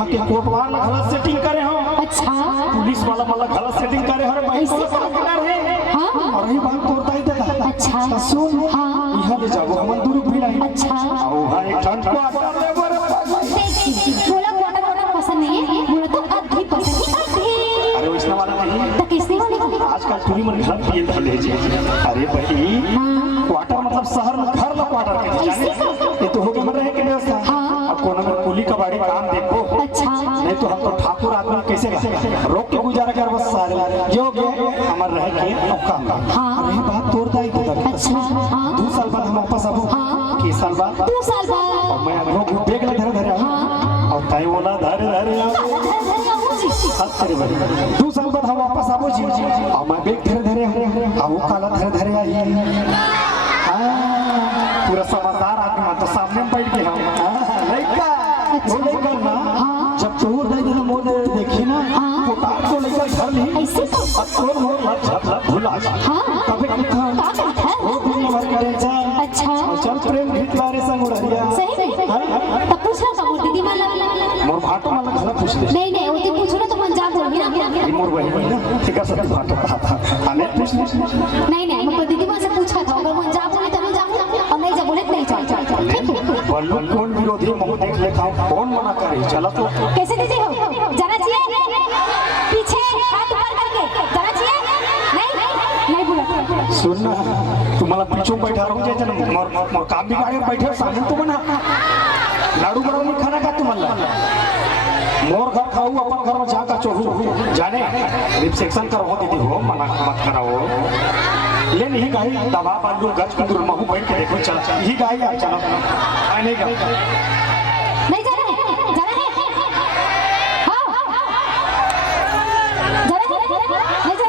यहाँ के कोटवार में गलत सेटिंग करे हो। अच्छा पुलिस वाला मतलब गलत सेटिंग करे हो रे भाई को पकड़ है। हां और ही बात तोड़ता ही देता। अच्छा तो सुन हां यहाँ ले जाओ हम दूर भी नहीं। अच्छा आओ भाई ठंड को आटा ले बोले बोला वाटर पसंद नहीं है, बोला तो आधी पसंद है आधी। अरे वैसा वाला नहीं तो किसने वाली आजकल पूरी मन घर पिए धले जे। अरे भाई क्वार्टर मतलब शहर में घर लो क्वार्टर के जाने ये तो हो गया मन रहे के व्यवस्था। अब कोनो में कुली का बाड़ी काम देखो। अच्छा नहीं तो हम तो ठाकुर आदमी कैसे रोक के गुजारा कर बस सारे जो गए हमार रह के औका। अरे बात तोड़ता ही था। अच्छा 2 साल बाद हम वापस आबो। के साल बाद 2 साल बाद और मैं लोग देख ले धरे धरे और ताई बोला धरे धरे हाथ करे बड़ी 2 साल बाद हम वापस आबो जी और मैं बैग धरे धरे आ वो काला धरे धरे आई। पूरा समझदार आदमी तो सामने में बैठ के हम लड़का वो लेकर ना जब चोर नहीं तो मोर देखी ना तो तार को लेकर घर ली ऐसे तो चोर मोर लग भूला तबे कितना वो दिन भर करे जा। अच्छा चल प्रेम गीत लारे संग उड़िया सही तब पूछना था मोर दीदी वाला मोर भाटो वाला घला पूछ ले। नहीं वो तो पूछो ना तो मन जा बोल ना मोर वही ना ठीक है सब भाटो था हमें पूछ नहीं मैं दीदी से पूछा था अगर मन जा बोले तो मैं जाऊंगा और नहीं जा बोले नहीं चल बल्लू कौन विरोधी मुंह देख लेता हूं कौन मना करे चला तो कैसे दीदी हो जाना चाहिए पीछे हाथ ऊपर करके जाना चाहिए नहीं बोला सुन ना तू मला पीछे बैठा रहूं जे जन मोर काम भी गाड़ी बैठे सामने तो बना लाडू बड़ा नहीं खाना का तू मला मोर घर खाऊ अपन घर में जाकर चोहू जाने रिसेप्शन करवा दीदी हो मना मत कराओ ले नहीं गाड़ी दवा बांधू गच कुंदर महू बैठ के देखो चल यही गाड़ी आ चलो आई नहीं गा नहीं जाना है हां जाना है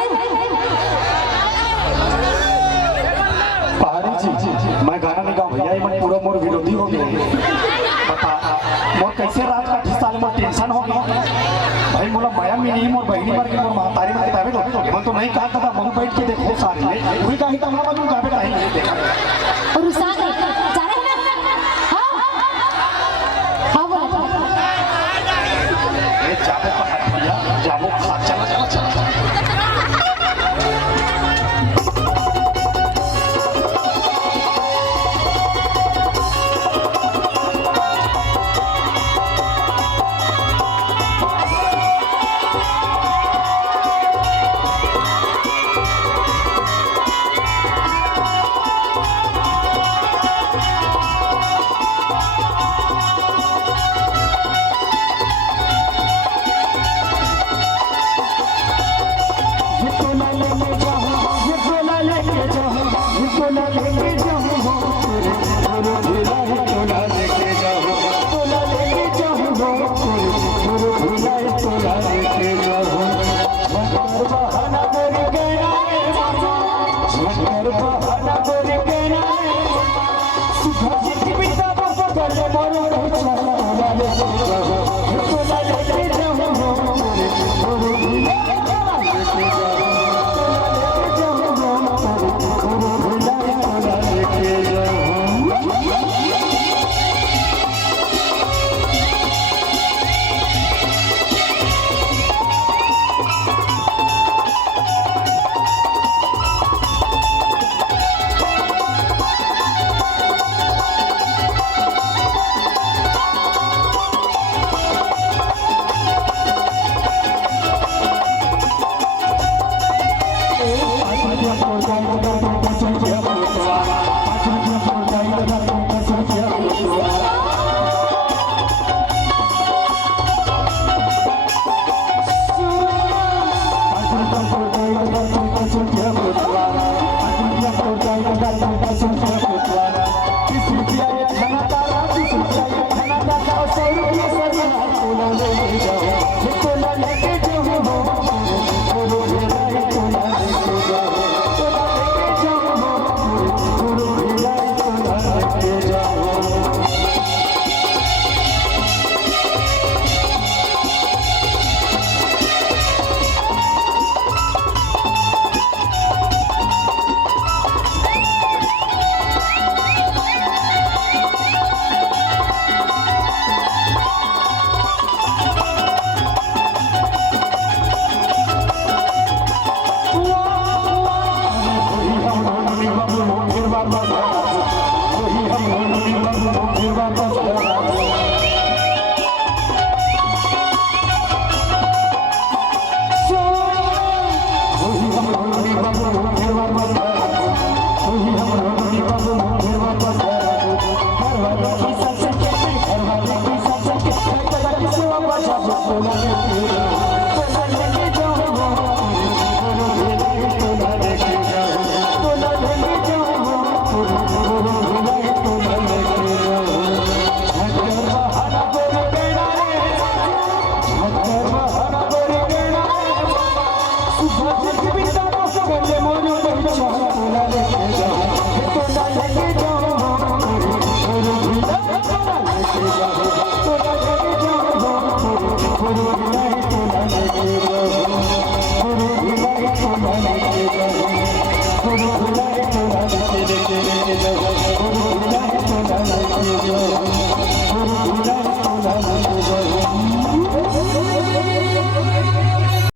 नहीं पहाड़ी जी मैं गाना नहीं गाऊं भैया मैं पूरा मोर विरोधी हो गया बता मोर कैसे रात का ठिसाल में टेंशन हो गया भाई मोला माया में नहीं मोर बहनी मर गई मोर महतारी में बतावे तो मन तो नहीं कहा था मन बैठ के देखो सारे वही कही तो हमरा बाजू गावे नहीं नहीं देखा और उस साथ जाने ना हां बोला ए जाबो का भैया जाबो खा चला जब तोला लेके जाऊं तोला लेके जाऊं तोला लेके जाऊं तोला लेके जाऊं तोला लेके जाऊं झक्कर बहाना गोरी बेड़ा रे झक्कर बहाना गोरी बेड़ा सुबह से बिता बस गले मोर पहुंचा तोला लेके जाऊं तोला लेके जाऊं तोला लेके जाऊं तोला लेके जाऊं